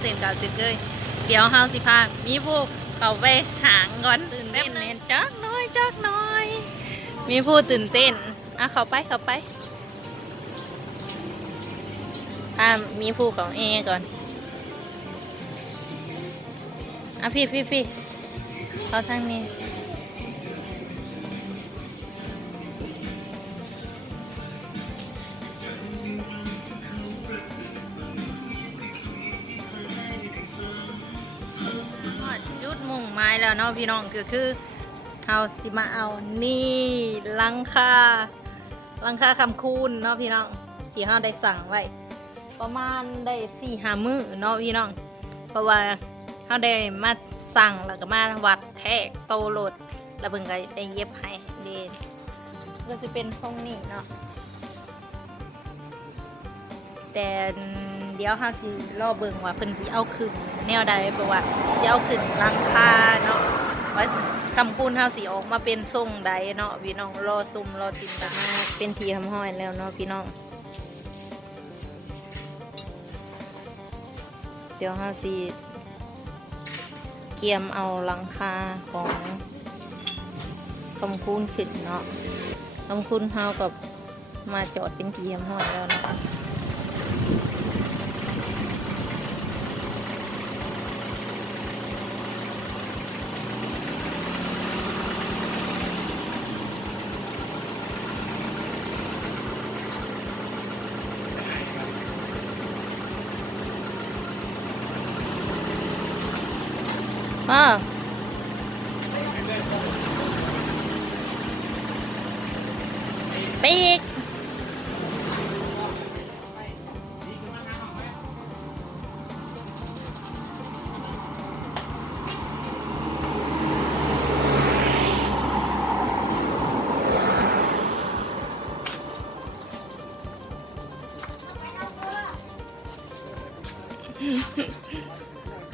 เซนกับสิเกยเดี๋ยวเฮาสิพามีผู้เขาไปหางก่อนตื่นเต้นเน้นจักน้อยจักน้อย มีผู้ตื่นเต้นอะเข้าไปเข้าไปอ่ามีผู้ของเอก่อนอะพี่พี่พี่เขาทางนี้ พี่น้องคือคือเฮาสิมาเอานี่ลังคาลังคาคำคูณเนาะพี่น้องที่เฮาได้สั่งไว้ ประมาณได้สี่ห้ามือเนาะพี่น้อง เพราะว่าเฮาได้มาสั่งแล้วก็มาวัดแทกโตโหลดแล้วเพิ่งก็ได้เย็บให้เดนก็จะเป็นทรงนี้เนาะแต่ เดี๋ยวเฮาสิรอเบิ่งว่าเพิ่นสิเอาขึ้นแนวใดเพราะว่าสิเอาขึ้นหลังคาเนาะว่าคำคูณเฮาสิออกมาเป็นทรงใดเนาะพี่น้องรอซุ่มรอติดตามเป็นทีทำห้อยแล้วเนาะพี่น้อง เดี๋ยวเฮาสิเกียมเอาหลังคาของคำคูณขึ้นเนาะคำคูณเฮากับมาจอดเป็นทีทำห้อยแล้วเนาะ อ่าไปอีก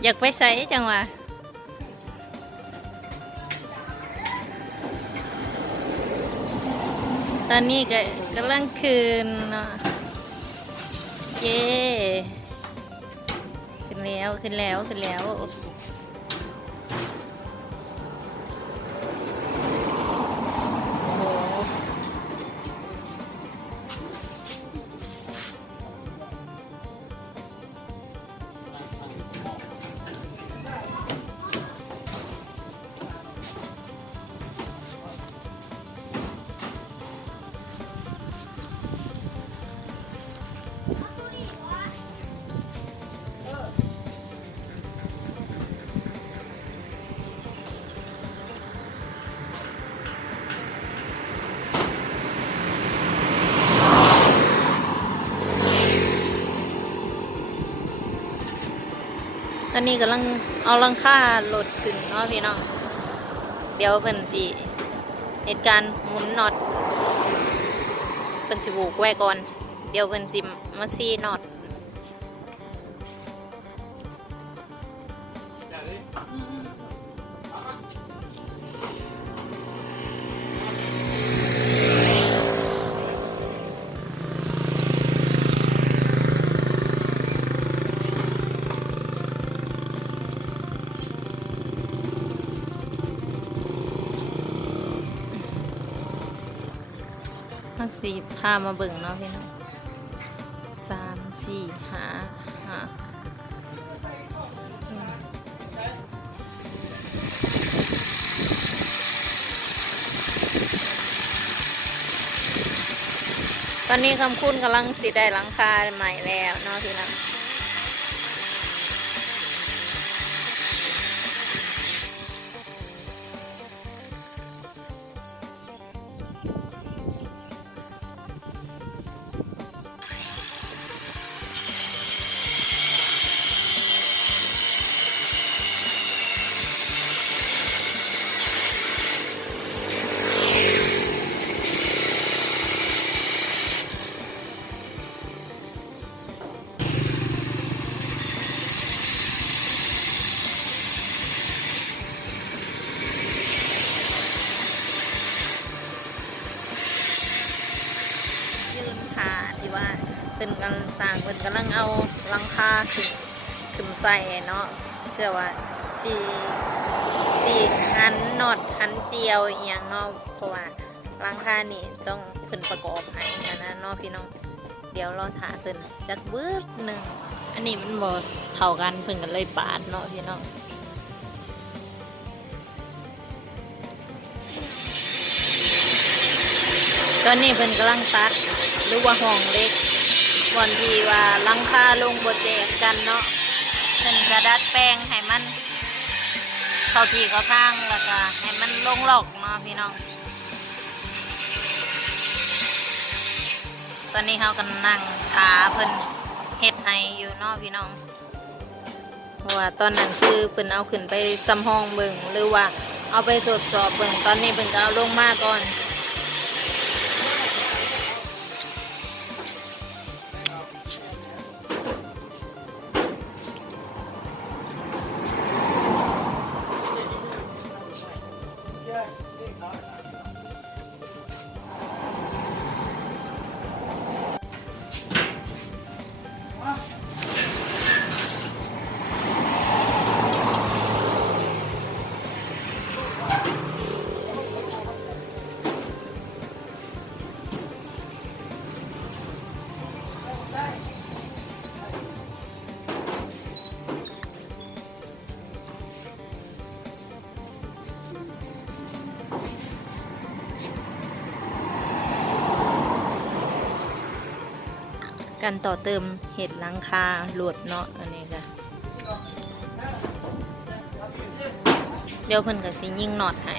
อย ตอนนี้ก็กำลังคืนเนาะเย้ขึ้นแล้วขึ้นแล้วขึ้นแล้ว อนนี้กำลังเอาลังค่าโหลดขึ้นเนาะพี่น้อง เดี๋ยวเพิ่นสิเหตุการณ์หมุนน็อตเพิ่นสิบูกไว้ก่อน เดี๋ยวเพิ่นสิมาซีน็อต สีพามาเบิ่งเนาะพี่น้องสามสี่หาหาตอนนี้คำคุณกำลังสีได้หลังคาใหม่แล้วเนาะพี่น้อง กำลังเอาลังคาขึ้นขึ้นใส่เนาะเพื่อว่าสีสีหันนอตหันเดียวอย่างเนาะเพราะว่าลังคานี่ต้องเพิ่นประกอบให้นะเนาะพี่น้องเดี๋ยวรอถาเพิ่นจักเบิดหนึ่งอันนี้มันบ่เท่ากันเพิ่นกันเลยปาดเนาะพี่น้องตอนนี้เพิ่นกำลังตัดหรือว่าห้องเล็ก วันที่ว่าลังคาลงบดแจกกันเนาะเพิ่นกระดัดแปลงให้มัน เข้าที่เข้าทางแล้วก็ให้มันลงหลอกเนาะพี่น้อง ตอนนี้เขากำลังนั่งขาเพิ่นเฮ็ดให้อยู่เนาะพี่น้อง เพราะว่าตอนนั้นคือเพิ่นเอาขึ้นไปซำห้องเบิ่งหรือว่าเอาไปตรวจสอบเบิ่งตอนนี้เพิ่นก็เอาลงมาก่อน การต่อเติมเห็ดลังคาหลวดเนาะอันนี้ก็เดี๋ยวเพิ่นก็สิยิงน็อตให้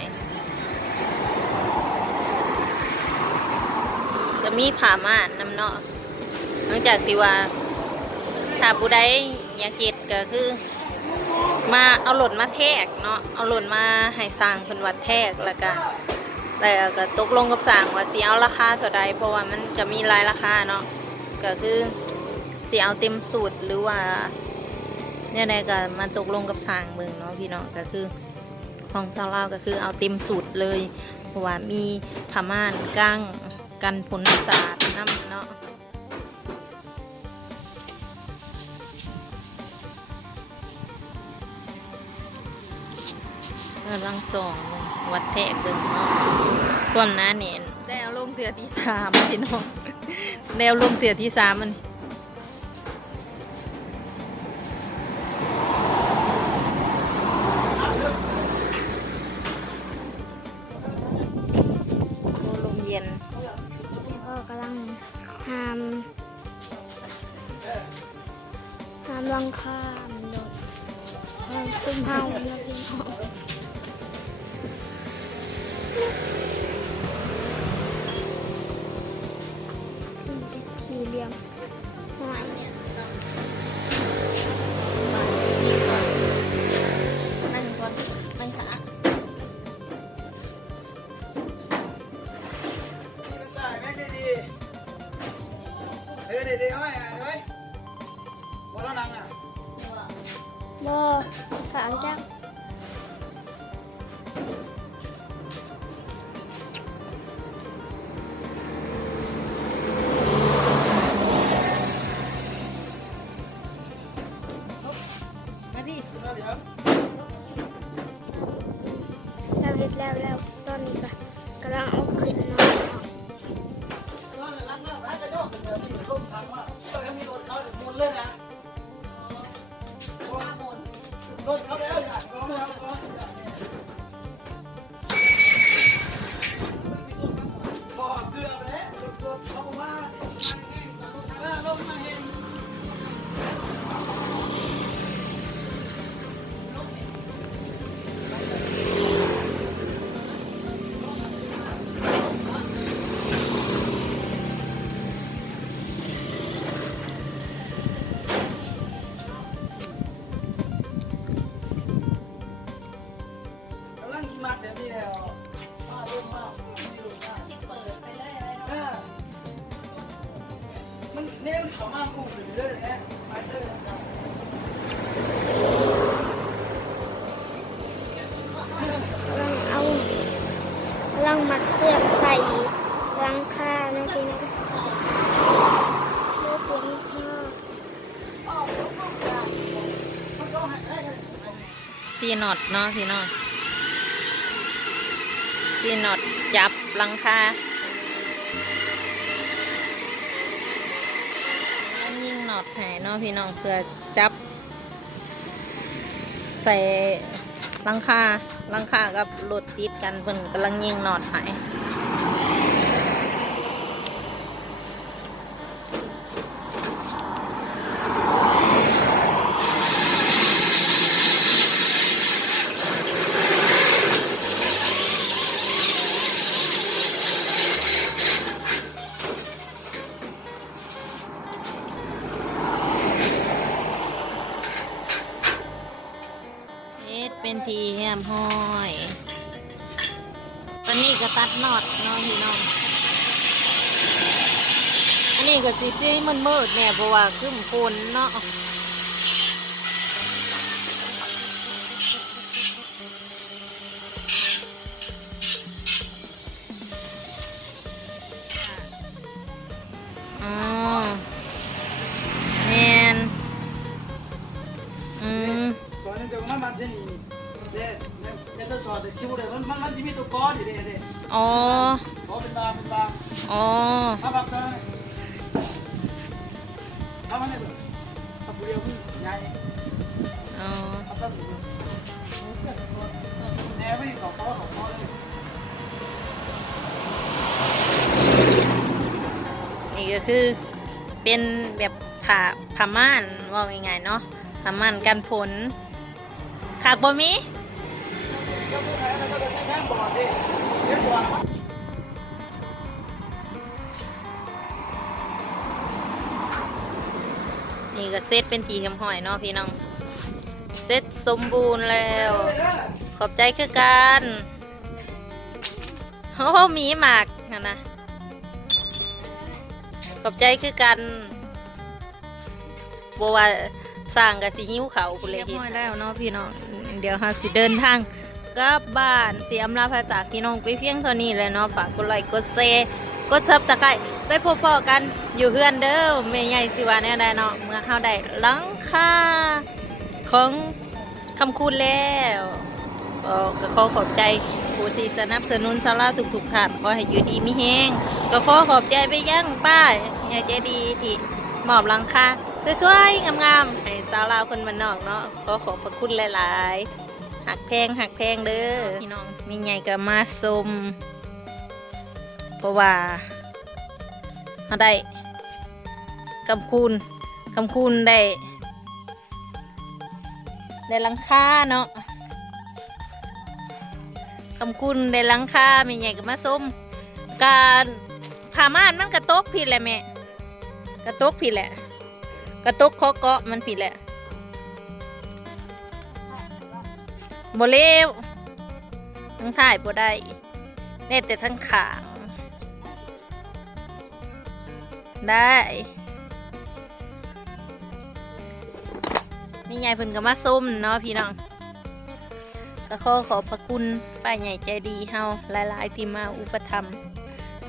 จะมีผ้าม่านนำเนาะหลังจากที่ว่าถ้าผู้ใดอยากเก็ดก็คือ มาเอาหล่นมาแทกเนาะเอาหล่นมาให้สร้างเพิ่นวัดแทกแล้วก็แล้วก็ตกลงกับสร้างว่าสิเอาราคาเท่าใดเพราะว่ามันจะมีหลายราคาเนาะ ก็คือสิเอาเต็มสูตรหรือว่าเนี่ยใดก็มาตกลงกับสางเมืองเนาะพี่น้องก็คือของชาวลาวก็คือเอาเต็มสูตรเลยเพราะว่ามีผ้าม่านกั้งกันผลศาสตร์น้ำเนาะเงินลังสองวัดแทกเบิ่งเนาะความหน้าเน้นได้เอาลงเตือที่สามพี่น้อง แนวลงเตือที่สามมันโอ้ลมเย็นพ่อกำลังหามหามลังคามันโดดมันตุ้มเฮาแล้วพี่น้อง มีเหลี่ยมหอยนี่ก่อนนั่งก่อนนั่งขาเฮ้ยเดี๋ยวเดี๋ยวเฮ้ยวันละนังอะบ่ขางจัง แล้วแล้วตอนนี้ก็กำลังเอาขึ้นเนาะรับแล้วรับจะโยกเดี๋ยวมีร่มทางว่าก็ยังมีรถเขาหมุนเลยนะ มัดเสื้อใส่ล้างค่านะพี่นะเลือกล้างค่าซีนอดเนาะพี่นอดซีนอดจับลังคาแล้วยิ่งนอดหายเนาะพี่น้องเพื่อจับ ใส่ ลังคาลังคากับรถติดกันเพิ่นกำลังยิงน็อตหาย เป็นทีแฮมห้อยอันนี้ก็ตัดนอดเนาะพี่น้อง อันนี้ก็สิซีมันมืดเนี่ยเพราะว่าขึ้นฝนเนาะางเป็นบางอ๋อถ้าบักเตอร์ถ้ามันเนี่ยถ้าผู้เดียวมันใหญ่อ๋อถ้าตั้งอยู่แน่ไม่ขอเขาขอเขาเลยนี่ก็คือเป็นแบบผ่าผ้าม่านว่าง่ายๆเนาะผ้าม่านกันฝน ขากบ่มีก็ผู้ใช้แล้วก็จะใช้แค่บอลดิเรียกบอลนี่ก็เซตเป็นทีเข็มหอยเนาะพี่น้อง เซตสมบูรณ์แล้ว ขอบใจคือกันโอ้มีหมากนะนะขอบใจคือกันบัว่า สร้างกับสิหิวเขาคุณเลยเรียบร้อยแล้วเนาะพี่น้องเดี๋ยวเราสิเดินทางกลับบ้านเสียมลาพาจากพี่น้องไปเพียงเท่านี้เลยเนาะฝากกดไลค์กดแชร์กดซับตะไคร้ไปพบพอกันอยู่เฮือนเด้อแม่ใหญ่สิว่าแน่ได้เนาะเมื่อเฮาได้หลังคาของคำคูณแล้วก็ก็ขอขอบใจผู้ที่สนับสนุนสาราทุกๆท่านขอให้อยู่ดีมีแฮงก็ขอขอบใจไปยังป้ายใหญ่ใจดีที่มอบหลังคา สวยๆ งามๆให้สาวลาวคนบ้านนอกเนาะขอขอบพระคุณหลายๆ หักแพงหักแพงเด้อพี่น้องมีไงก็มาสมเพราะว่าเขาได้กำคูณกำคูณได้ ได้ลังคาเนาะกำคูณได้ลังคามีไงก็มาสมการผ่าม่านมันกระตกผิดแหละแม่กระตกผิดแหละ กระตุกเคาะเกาะมันผิดแหละบ่เลวทั้งถ่ายบ่ได้เน่แต่ทั้งขางได้นี่ยายเพิ่นก็มาส้มเนาะพี่น้องก็ขอขอบพระคุณป้าใหญ่ใจดีเฮาหลายๆที่มาอุปถัมภ์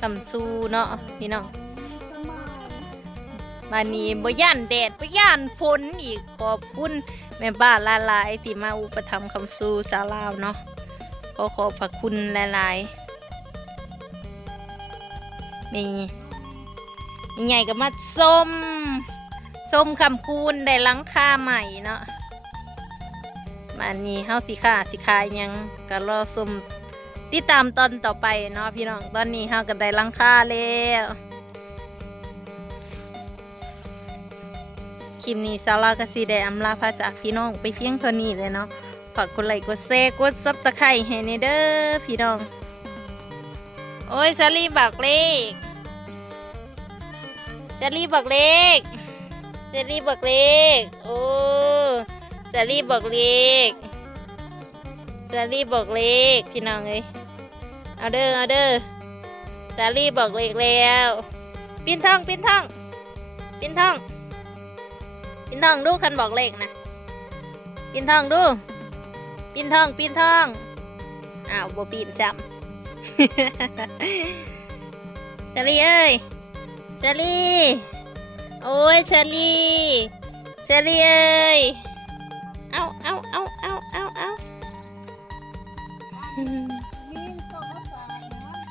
คำสู้เนาะพี่น้อง มานี้บ่ย่านแดดบ่ย่านฝนอีกขอบคุณแม่บ้านหลายๆที่มาอุปถัมภ์คำสู่สาวลาวเนาะก็ขอบพระคุณหลายๆมีมีใหญ่ก็มาส้มส้มคำคูณได้ลังคาใหม่เนาะมานี้เฮาสิค่าสิขายยังก็รอส้มติดตามตอนต่อไปเนาะพี่น้องตอนนี้เฮาก็ได้ลังคาแล้ว คลิปนี้สาวลาวกสีได้อำลาพาจากพี่น้องไปเพียงเท่านี้เลยเนาะฝากกดไลค์กดแชร์กดซับสไครต์ให้ในเด้อพี่น้อง โอ้ยชาลีบักเลขชาลีบักเลขชาลีบักเลขโอ้ชาลีบักเลขชาลีบอกเลขพี่น้องเอ้ยเอาเด้อเอาเด้อชาลีบอกเลขแล้ว ปิ้นท่องปิ้นท่องปิ้นท่อง ปินทองดูคันบอกเลขนะปินทองดู ปินทองปินทองอ้าวบ่ปีนจำเชลี่เอ้ยเชลี่โอ้ยเชลี่เชลี่เอ้ย